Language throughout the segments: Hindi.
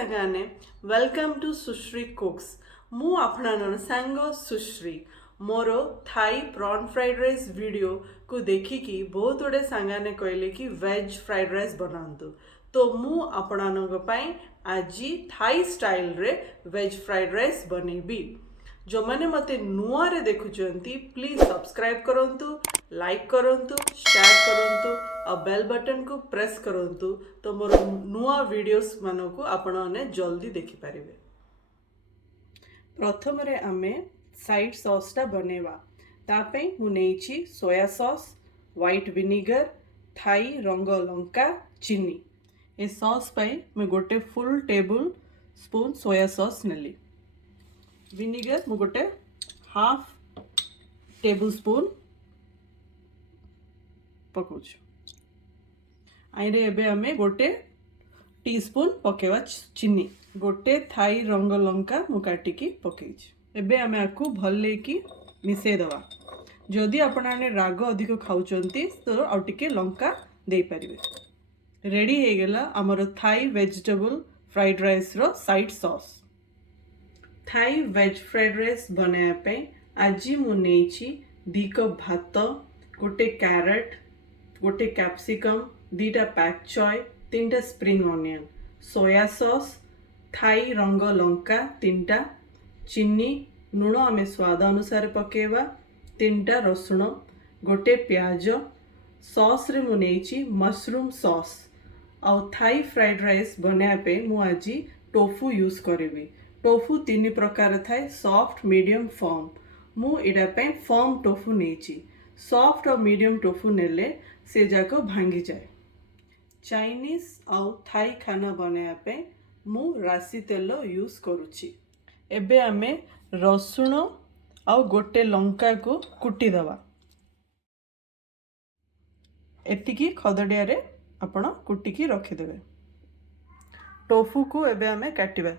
सांगाने वेलकम टू सुश्री कुक्स मु आपणानर सांग सुश्री मोर Thai prawn fried rice video को देखिकी बहुत गुड़े सांगाने कहले कि वेज फ्राइड राइस बनातु तो मु आपणानक पई आज थाई स्टाइल रे वेज फ्राइड राइस बनेबी। जो मैंने मते नुआ रे देखुचंती प्लीज सब्सक्राइब करंतु, लाइक करंतु, शेयर करंतु और बेल बटन को प्रेस करंतु तो मोर नुआ वीडियोस मानको आपने जल्दी देखि पारिबे। प्रथम रे आमे साइड सॉस टा बनेवा तापई मु नेछि soya sauce, white vinegar, Thai रंग लंका, चीनी। ए सॉस पई मैं गोटे full table spoon soya sauce नेली। विनेगर मु गोटे हाफ टेबल स्पून पकाउछु। आइरे एबे हमें गोटे टीस्पून पकेवा चीनी, गोटे थाई रंग लंका मु काटिकी पकेइछि। एबे हमें आकु भल्ले की मिसे दवा। जदि आपने राग अधिक खाउचंती तो आउ टिके लंका दे पारिबे। रेडी हे गेला हमर थाई वेजिटेबल फ्राइड राइस रो side sauce. Thai veg fried rice बनाया पे आज मु नेछि 2 कप भात, गोटे कैरेट, गोटे कैप्सिकम, 2टा पैक चॉय, 3टा spring onion, soya sauce, Thai रंग लंका 3टा, चीनी, लुण आमे स्वाद अनुसार पकेवा, 3टा रसुण, गोटे प्याज। सॉस रे मु नेछि मशरूम सॉस। आउ थाई फ्राइड राइस बनाया पे मु आज टोफू यूज करेबी। टोफू 3 प्रकार थाए, सॉफ्ट, मीडियम, फर्म। मु एडा पे फर्म टोफू नेछि। सॉफ्ट और मीडियम टोफू नेले से जाको भांगी जाए। चाइनीज आउ थाई खाना बनाया पे मु राशि तेल यूज करूछि। एबे आमे रसुण आउ गोटे लंका को कुटी दवा। एतिकी खदडिया रे आपण कुटिकी रखी देबे। टोफू को एबे आमे काटिबा।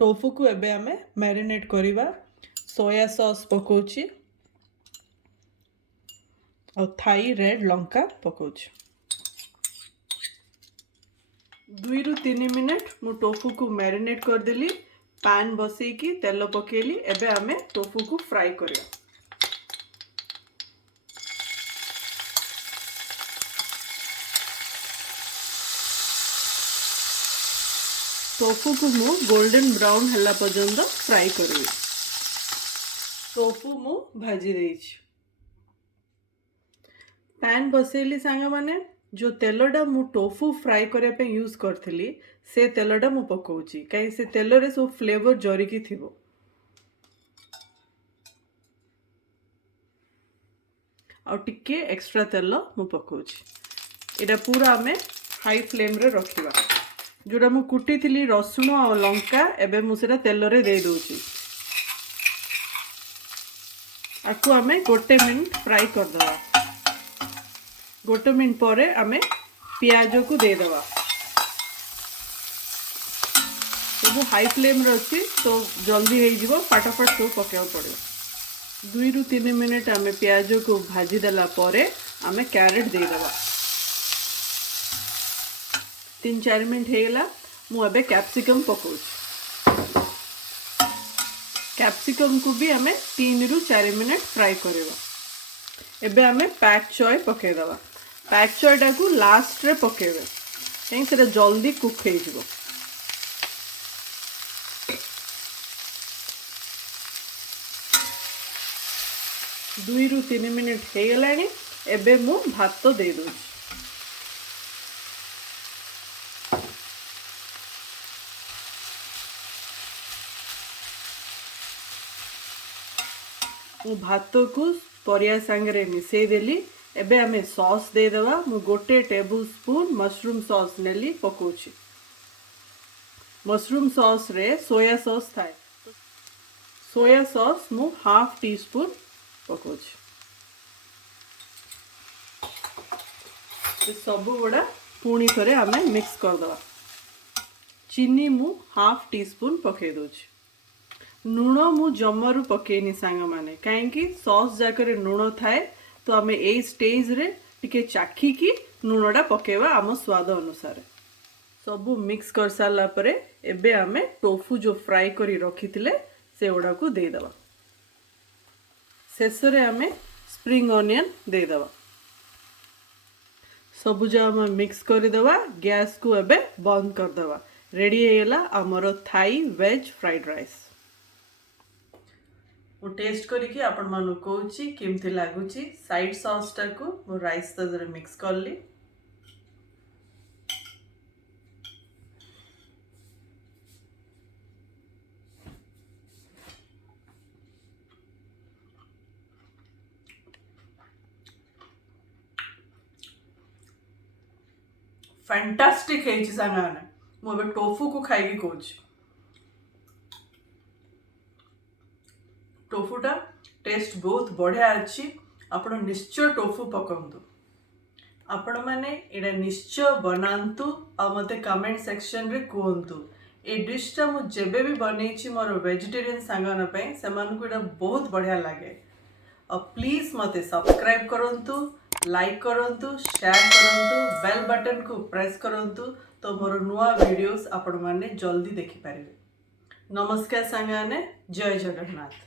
टोफू को एबे आमे मैरिनेट करिबा। सोया सॉस पकोछि और थाई रेड लंका पकोछि। 2 रु 3 मिनट मु टोफू को मैरिनेट कर देली। पैन बसई की तेल पकेली। एबे आमे टोफू को फ्राई करिया। टोफू को मु गोल्डन ब्राउन हला पर्यंत फ्राई करी। टोफू मु भाजी देइछि। पैन बसेली सांग माने जो तेलडा मु टोफू फ्राई करे पे यूज करथिली से तेलडा मु पकोछि काई से तेल रे सब फ्लेवर जरी की थिबो। आ टिके एक्स्ट्रा तेल मु पकोछि। एडा पूरा हमें हाई फ्लेम रे रखिबा। जोड़ा मु कुटी थिली रसुण और लंका एबे मु सेटा तेल रे दे दोछि। आकु हमें गोटे मिनट फ्राई कर दवा। गोटे मिनट परे हमें प्याज को दे दवा। सब हाई फ्लेम रे अछि तो जल्दी हे जिवो, फटाफट सब पकेवा पड़े। 2 रु 3 मिनट हमें प्याज को भाजी देला परे हमें कैरेट दे दवा। 3-4 मिनट हेगला मु एबे कैप्सिकम पकोछि। कैप्सिकम को भी हमें 3 रु 4 मिनट फ्राई करेवा। एबे हमें पैक चॉय पके दवा। पैक चॉय टा को लास्ट रे पकेबे कहीं से जल्दी कुक हे जिवो। दुई रु 3 मिनट हेगलानी। एबे मु भात दे दोछि। मु भात को परिया सांगरे मिसई देली। एबे हमें सॉस दे दवा। मु गोटे टेबल स्पून मशरूम सॉस नेली पकोछि। मशरूम सॉस रे सोया सॉस थाए। सोया सॉस मु हाफ टी स्पून पकोछि। सब गुड़ा पुणी थरे हमें मिक्स कर दवा। चीनी मु हाफ टी स्पून पके दोछि। लुण मु जमरू पकेनी सांग माने कहीं सॉस जाकर लुण थाए तो आम ए स्टेज रे टिके चाखी की लुणटा पकेवा आम स्वाद अनुसार सबू मिक्स कर सारा पर एबे आमे टोफू जो फ्राई करी रखी से गुड़ा को देदेवा शेष रे आमे स्प्रिंग ऑनियन देदेवा सबू जो आम मिक्स करदेवा गैस को एबे बंद करदेवा रेडी होगा आमर थाई वेज फ्राइड राइस मु टेस्ट करिकी आपण मानु कहूची केमती लागुची साइड सॉस टा को मु राइस तदरे मिक्स करली फैंटास्टिक है सांगाने मुझे टोफू को खाई कौन टोफूटा टेस्ट बहुत बढ़िया अच्छी आपण निश्चय टोफू पकातु आपण मैंने एटा निश्चय बनातु आ मते कमेंट सेक्शन रे कहतु ए डिशटा मु जेबे भी बनई मोर वेजिटेरियन सांगन पे सेमानकु एटा बहुत बढ़िया लगे और प्लीज मते सब्सक्राइब करंतु लाइक करंतु शेयर करंतु बेल बटन को प्रेस करंतु तो मोर नुआ वीडियोस आपण माने जल्दी देखि पारिबे। नमस्कार सांगाने जय जगन्नाथ।